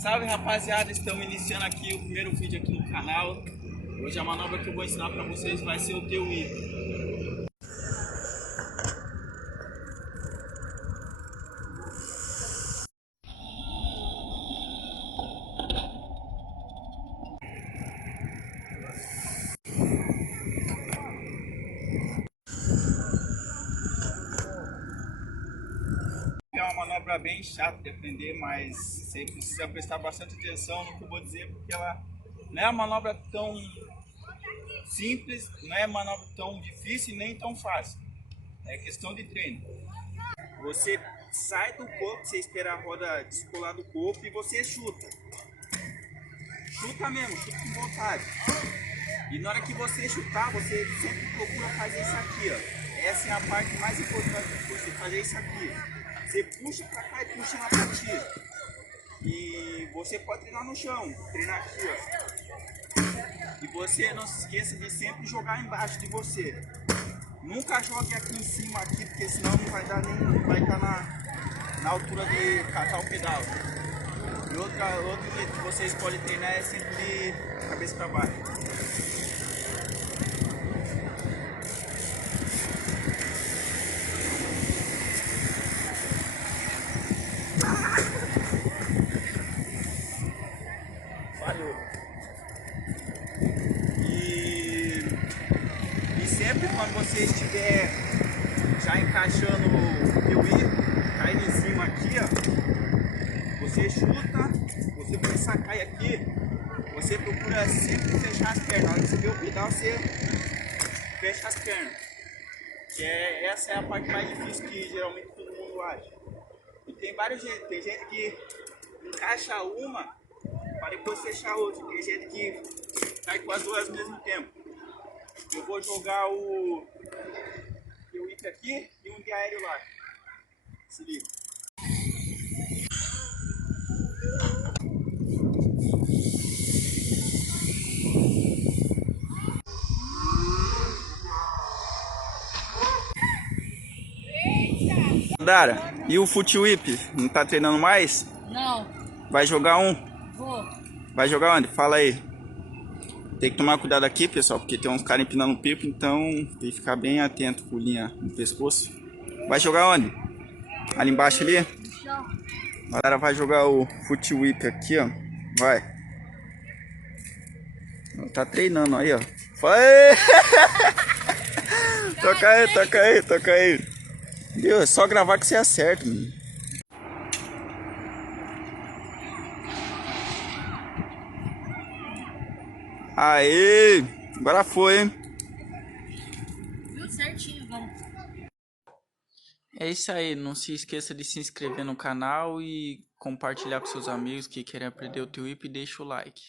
Salve rapaziada, estamos iniciando aqui o primeiro vídeo aqui no canal. Hoje a manobra que eu vou ensinar para vocês vai ser o TWIP. É uma manobra bem chata de aprender, mas você precisa prestar bastante atenção no que eu vou dizer, porque ela não é uma manobra tão simples, não é uma manobra tão difícil nem tão fácil. É questão de treino. Você sai do corpo, você espera a roda descolar do corpo e você chuta. Chuta mesmo, chuta com vontade. E na hora que você chutar, você sempre procura fazer isso aqui, ó. Essa é a parte mais importante de você fazer isso aqui. Você puxa pra cá e puxa lá pra ti. E você pode treinar no chão, treinar aqui, ó. E você não se esqueça de sempre jogar embaixo de você. Nunca jogue aqui em cima, aqui, porque senão não vai dar nem, não vai estar na altura de catar o pedal. E outro jeito que vocês podem treinar é sempre de cabeça para baixo. Valeu. E sempre quando você estiver já encaixando o TWIP, caindo em cima aqui, ó, você chuta, você começar a cair aqui, você procura sempre fechar as pernas. Na hora que você vê o pedal, você fecha as pernas. Essa é a parte mais difícil que geralmente todo mundo acha. E tem vários jeitos, tem gente que encaixa uma para depois fechar a outra, tem gente que cai com as duas ao mesmo tempo. Eu vou jogar o TWIP aqui e um de aéreo lá. Se liga. Dara, e o FUTWIP? Não tá treinando mais? Não. Vai jogar um? Vou. Vai jogar onde? Fala aí. Tem que tomar cuidado aqui, pessoal, porque tem uns caras empinando o pico, então tem que ficar bem atento com linha no pescoço. Vai jogar onde? Ali embaixo ali? Não. A Dara vai jogar o FUTWIP aqui, ó. Vai. Tá treinando aí, ó. Vai! Toca aí, toca aí, toca aí. Viu? É só gravar que você acerta, mano. Aê! Agora foi, hein? Viu certinho, vamos. É isso aí, não se esqueça de se inscrever no canal e compartilhar com seus amigos que querem aprender o TWIP e deixa o like.